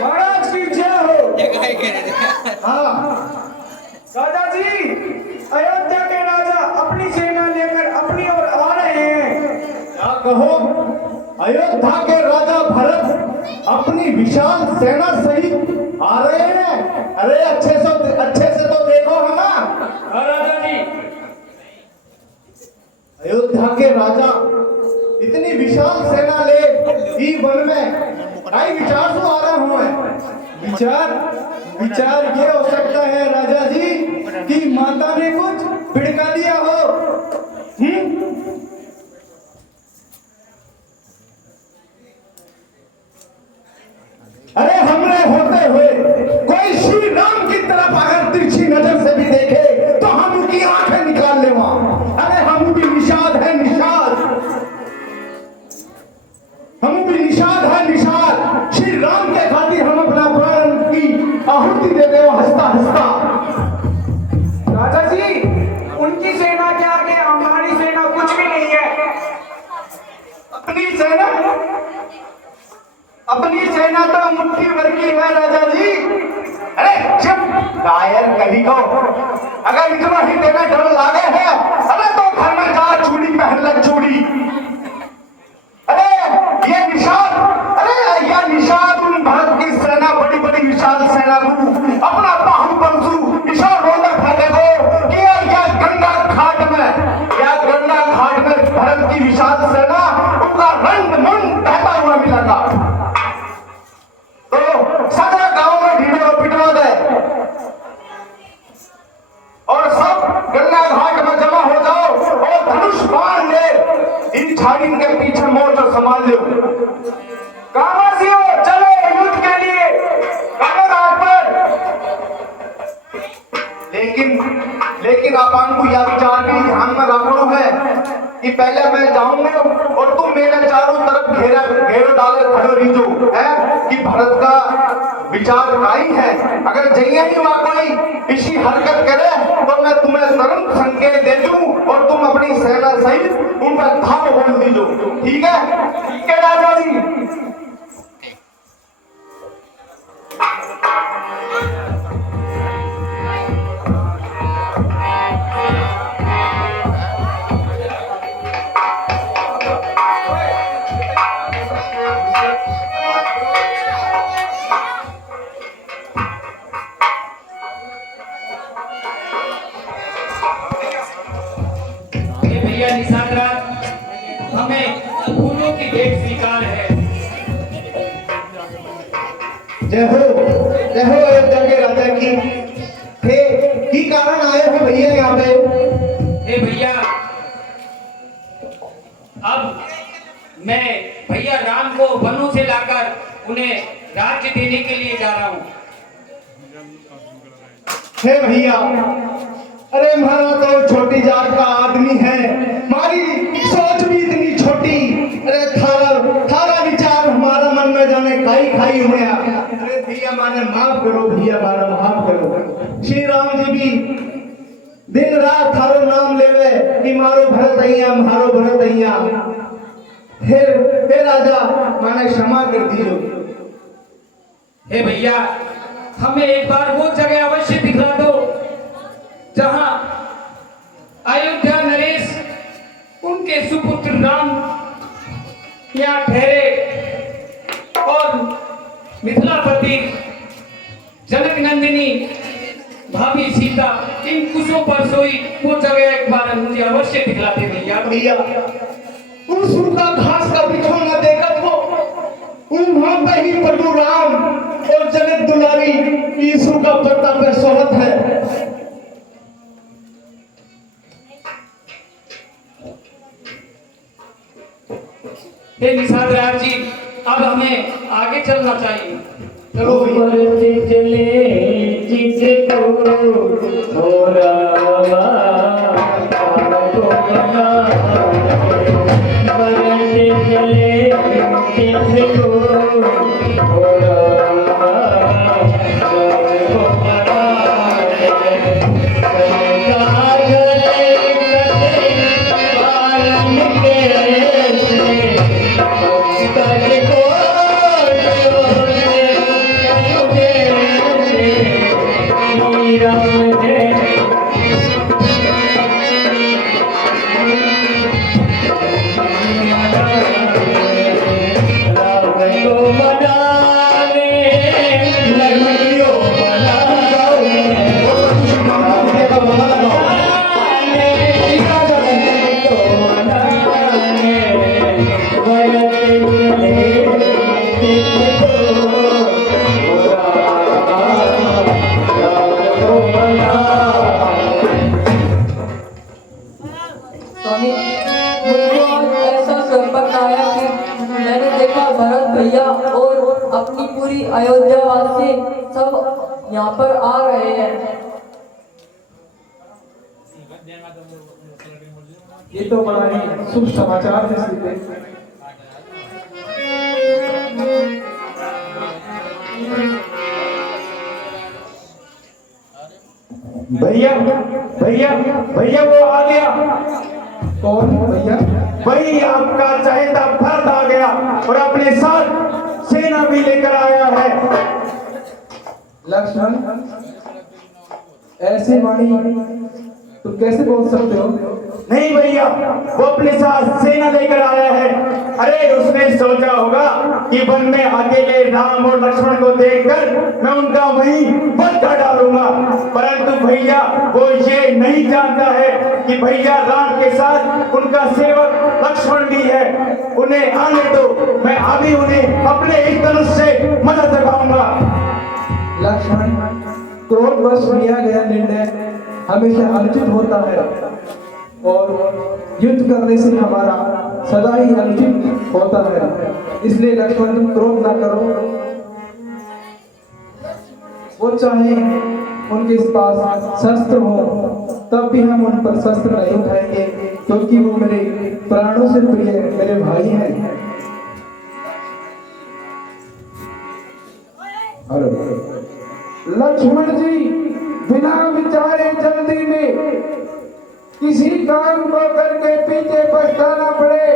महाराज की जय हो। हाँ राजा जी, अयोध्या के राजा अपनी सेना लेकर अपनी ओर आ रहे हैं। क्या कहो, अयोध्या के राजा भरत अपनी विशाल सेना सहित आ रहे हैं? अरे अच्छे से तो देखो है ना। राजा जी, अयोध्या के राजा इतनी विशाल सेना ले ई वन में आई विचार से आ रहे हुए। विचार ये हो सकता है राजा जी कि माता ने कुछ भिड़का दिया हो। अरे हमने होते हुए कोई श्री राम की तरफ अगर तिरछी नजर से भी देखे तो हम उनकी आंखें निकाल ले वहां। अरे हम भी निषाद है, निषाद श्री राम के खातिर हम अपना प्राण की आहुति देते हो हंसता हंसता। राजा जी, उनकी सेना के आगे हमारी सेना कुछ भी नहीं है। अपनी सेना तो मुट्ठी भर की है राजा जी। अरे चुप कायर कहीं को, अगर इतना ही तेरा डर लागे है, अरे तो घर में जा चूड़ी पहन ले चूड़ी। अरे ये निषाद उन भारत की सेना, बड़ी बड़ी विशाल सेना को अपना बाहु परसू निषाद रोलर फेंके दो कि या गंगा घाट में भारत की विशाल सेना उनका रंग मन बहता हुआ मिलेगा। तो सारा गांव में ढीले को पिटवा दे और सब गंगा घाट में जमा हो जाओ और धनुष बाण ले इन छाड़िन के पीछे मोर्चा संभाल लो। कामासियों, चलो युद्ध के लिए गंगा घाट पर। लेकिन अपन को यह विचार भी ध्यान में रखना है कि पहले मैं जाऊंगा और तुम मेरे चारों तरफ घेरो डाले खड़े रहिजो है कि भारत का विचार काई है। अगर जइया ही कोई इसी हरकत करे तो मैं तुम्हें तुरंत संकेत दे दूं और तुम अपनी सेना सहित उन पर धाव बोल दीजो। ठीक है राजा जी। हमें फूलों की भेंट स्वीकार है। जय हो अयोध्या के राजा की कारण आए हो भैया यहाँ पे। हे भैया, अब मैं भैया राम को वनों से लाकर उन्हें राज्य देने के लिए जा रहा हूँ। हे भैया, अरे हमारा तो छोटी जात का आदमी है, हमारी सोच भी इतनी छोटी। अरे थारा विचार हमारा मन में जाने खाई हुए। अरे भैया माने माफ करो, भैया माने माफ करो। श्री राम जी भी दिन रात थारो नाम लेवे कि मारो भरत अइया। हे राजा माने क्षमा कर दीजो। हे भैया, हमें एक बार वो जगह अवश्य दिखला दो जहां अयोध्या नरेश उनके सुपुत्र राम यहाँ ठहरे और मिथिलापति जनक नंदिनी भाभी सीता इन कुशों पर सोई। वो जगह एक बार मुझे अवश्य दिखलाते भैया। उस उनका घास का बिछौना देखत हो, वहां पे ही प्रभु राम और जनक दुलारी यीशु का पत्ता पे सोहत है। हे निषाद राज जी, अब हमें आगे चलना चाहिए। चलो चले के मुझको आज ऐसा संकट आया कि मैंने देखा भरत भैया और अपनी पूरी अयोध्यावासी सब यहाँ पर आ रहे हैं। ये तो बड़ा ही शुभ समाचार है सीते। भैया भैया भैया वो आ गया। कौन भैया? वही आपका चहेता भरत आ गया और अपने साथ सेना भी लेकर आया है। लक्ष्मण, ऐसी वाणी तुम कैसे बोल सकते हो? नहीं भैया, वो अपने साथ सेना लेकर आया है। अरे उसने सोचा होगा कि वन में अकेले राम और लक्ष्मण को देखकर मैं उनका वहीं वध कर डालूंगा, परंतु भैया वो ये नहीं जानता है कि भैया राम के साथ उनका सेवक लक्ष्मण भी है। उन्हें आने दो, मैं अभी उन्हें अपने इस धनुष से मदद दिखाऊंगा। लक्ष्मण, क्रोधवश लिया गया निर्णय हमेशा अनुचित होता है और युद्ध करने से हमारा सदा ही अनुचित होता है। इसलिए लक्ष्मण तुम क्रोध ना करो। वो चाहे उनके पास शस्त्र हो तब भी हम उन पर शस्त्र नहीं उठाएंगे, क्योंकि वो मेरे प्राणों से प्रिय मेरे भाई हैं। लक्ष्मण जी, बिना विचारे जल्दी में किसी काम को करके पीछे पछताना पड़े,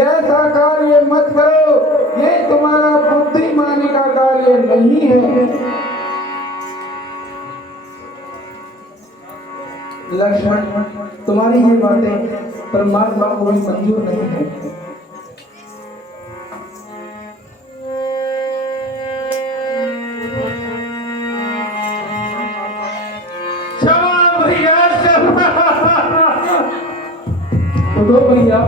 ऐसा कार्य मत करो। ये तुम्हारा बुद्धिमानी का कार्य नहीं है। लक्ष्मण, तुम्हारी ये बातें परमात्मा को भी मंजूर नहीं है। तो भैया,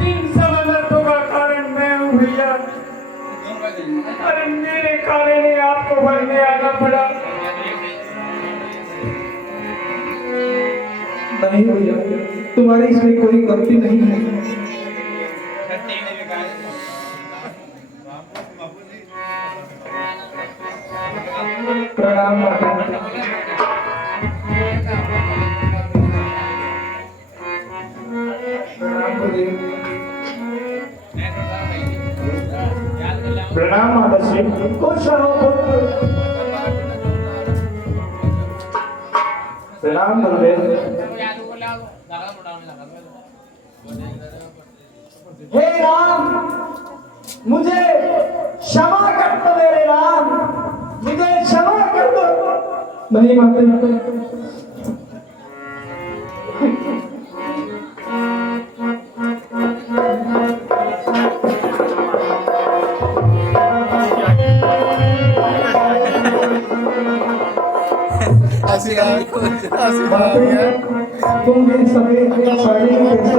इन सब अनर्थों का कारण मैं हूँ भैया। अरे मेरे कारण ही आपको वन में आना पड़ा। नहीं भैया, तुम्हारी इसमें कोई गलती नहीं है। प्रणाम माता। प्रणाम माता श्री। खुश रहो पुत्र। प्रणाम गुरुदेव। हे राम, मुझे क्षमा कर दो मेरे राम, मुझे क्षमा कर दो। नहीं माता, तुम भी सभी साड़ी में कैसे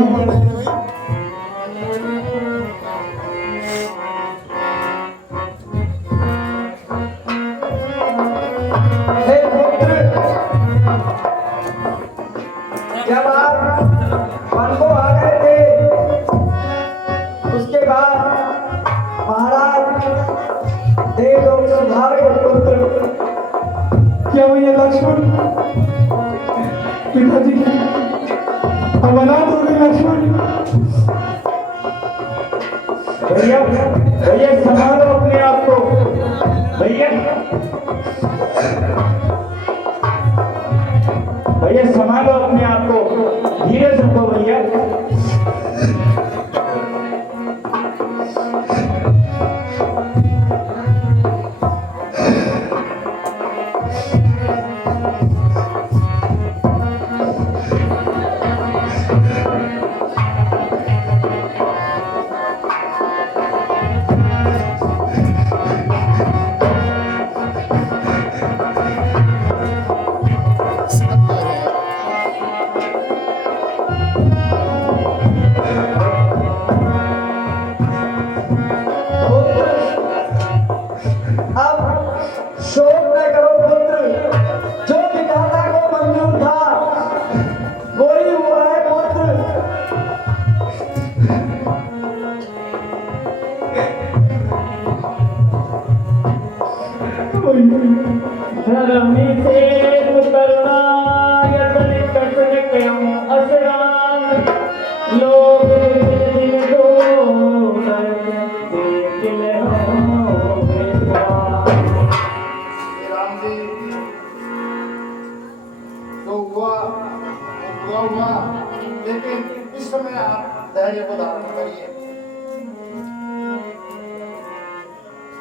जब आप वन को आ गए थे, उसके बाद महाराज देवलोक सुधार के पुत्र क्या हुआ लक्ष्मण? पिताजी, हम अनाथ हो गए लक्ष्मण। भैया भैया संभालो अपने आप को। भैया भैया संभालो अपने आप को, धीरे से रखो भैया। होगा, लेकिन इस समय आप धैर्य को धारण करिए।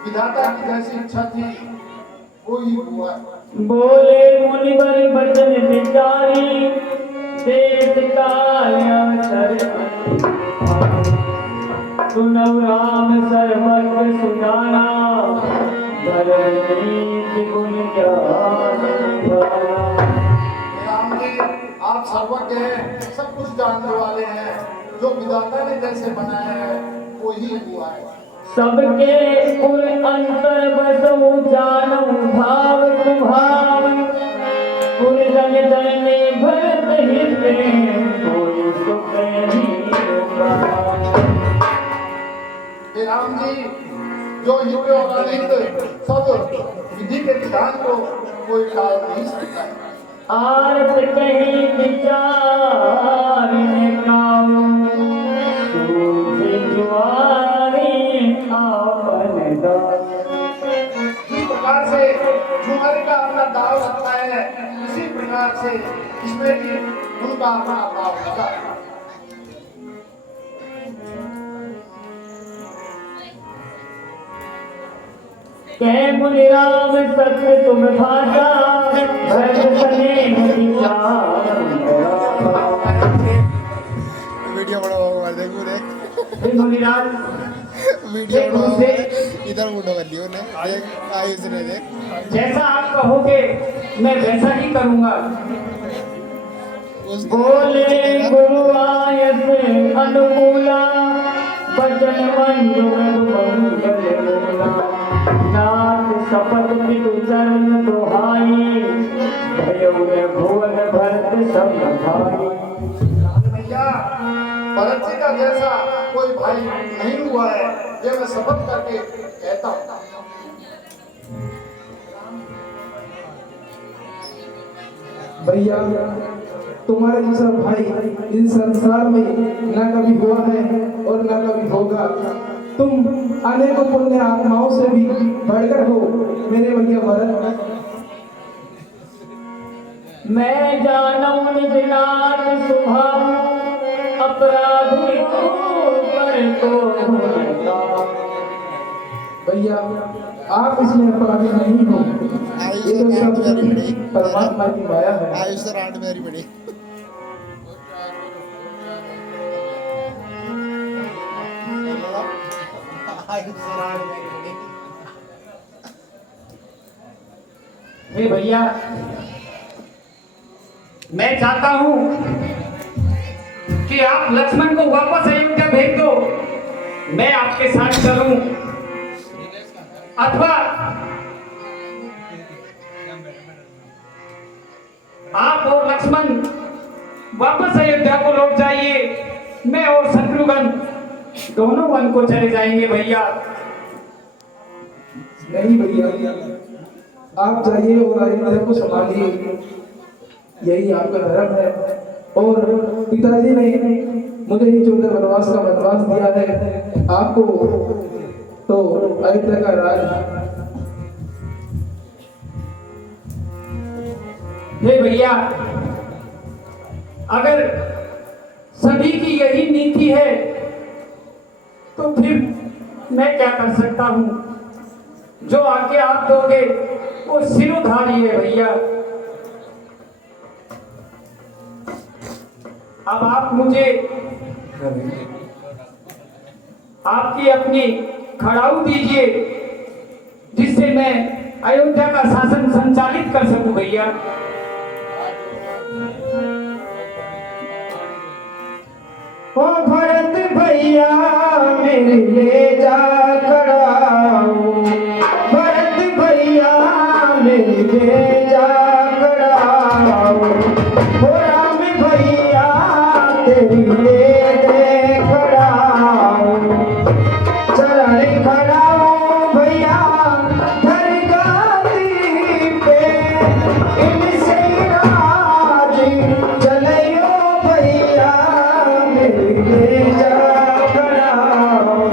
विधाता की जैसी इच्छा थी वो ही हुआ। बोले मुनिवर बचन विचारी, देश काल अवसर सुनौ राम सर्वज्ञ सुजाना, धरणी गुण ज्ञान निधाना। राम जी, आप सर्वज्ञ हैं, सब कुछ जानने वाले हैं। जो विधाता ने जैसे बनाया है वो ही हुआ है। सबके उर अंतर बसऊ जानऊ भाव कुभाव, उर जन जन में भरत हृदय कोई सुख नहीं पावा। हे राम जी, जो युग और अनित सब विधि के विधान को कोई टाल नहीं सकता है। आरत कहीं विचार निकाऊ, सूझ जुआरी आपन दास। जिस प्रकार से जुआरी का अपना दाव रखता है, इसी प्रकार से इसमें भी उनका अपना दाव रखा है। कह मुनि राम सत्य तुम भाषा, भरत सनेह विचार। वीडियो बड़ा होगा, देखो देख हे मुनिराज, वीडियो एक बड़ा मुझसे इधर मुंडो कर लियो ने देख आयुष ने देख जैसा आप कहोगे मैं वैसा ही करूंगा। उस बोले गुरु आयस अनुकूला, बचन मंजू मंगल बोला। नाथ शपथ पितु चरण दोहाई, भयो रे भुवन भरत सब भाई। भैया, भरत जी का जैसा कोई भाई नहीं हुआ है, ये मैं शपथ करके कहता हूँ। भैया, तुम्हारे जैसा भाई इस संसार में न कभी हुआ है और न कभी होगा। तुम अनेकों पुण्य आत्माओं से भी बढ़कर हो मेरे भैया भरत। मैं जानऊ निज नाथ स्वभाव, अपराधी पर तो भैया, आप इसमें अपराधी नहीं हो। ये तो सब परमात्मा की माया है। आयुष रांड मेरी बड़ी हे भैया, मैं चाहता हूं कि आप लक्ष्मण को वापस अयोध्या भेज दो, मैं आपके साथ चलूं, अथवा आप और लक्ष्मण वापस अयोध्या को लौट जाइए, मैं और शत्रुघ्न दोनों वन को चले जाएंगे भैया। नहीं भैया, आप जाइए और अयोध्या को संभालिए, यही आपका धर्म है। और पिताजी ने मुझे ही 14 वनवास का वनवास दिया है, आपको तो अयोध्या का राज। हे भैया, अगर सभी की यही नीति है तो फिर मैं क्या कर सकता हूं? जो आगे आप दोगे वो सिरोधारी है भैया। अब आप मुझे आपकी अपनी खड़ाऊ दीजिए, जिससे मैं अयोध्या का शासन संचालित कर सकूं भैया। ओ भरत भैया मेरे ले जा खड़ाऊ, भरत भैया मेरे ले जा खड़ाऊ। ओ राम भैया तेरी ले दे खड़ाऊ, चरण खड़ाऊ भैया धर गादी पे, इनसे राज चलियो भैया मेरे ले जा खड़ाऊ।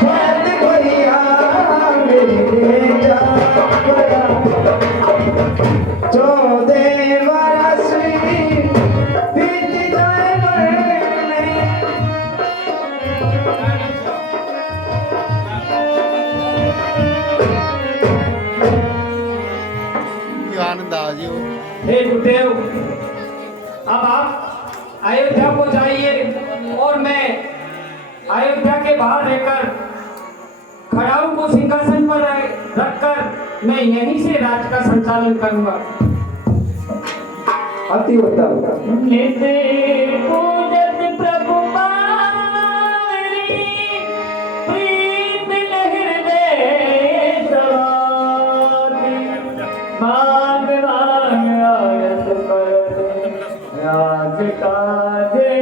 भरत भैया मेरे ले जा खड़ाऊ। 14 बरस अयोध्या को जाइए और मैं अयोध्या के बाहर रहकर खड़ाऊ को सिंहासन पर रखकर मैं यहीं से राज का संचालन करूंगा। अति उत्तम। नित्य पूजत प्रभु पारी, प्रीत हृदय सवारी, मांग मांग आयत करत राज काजे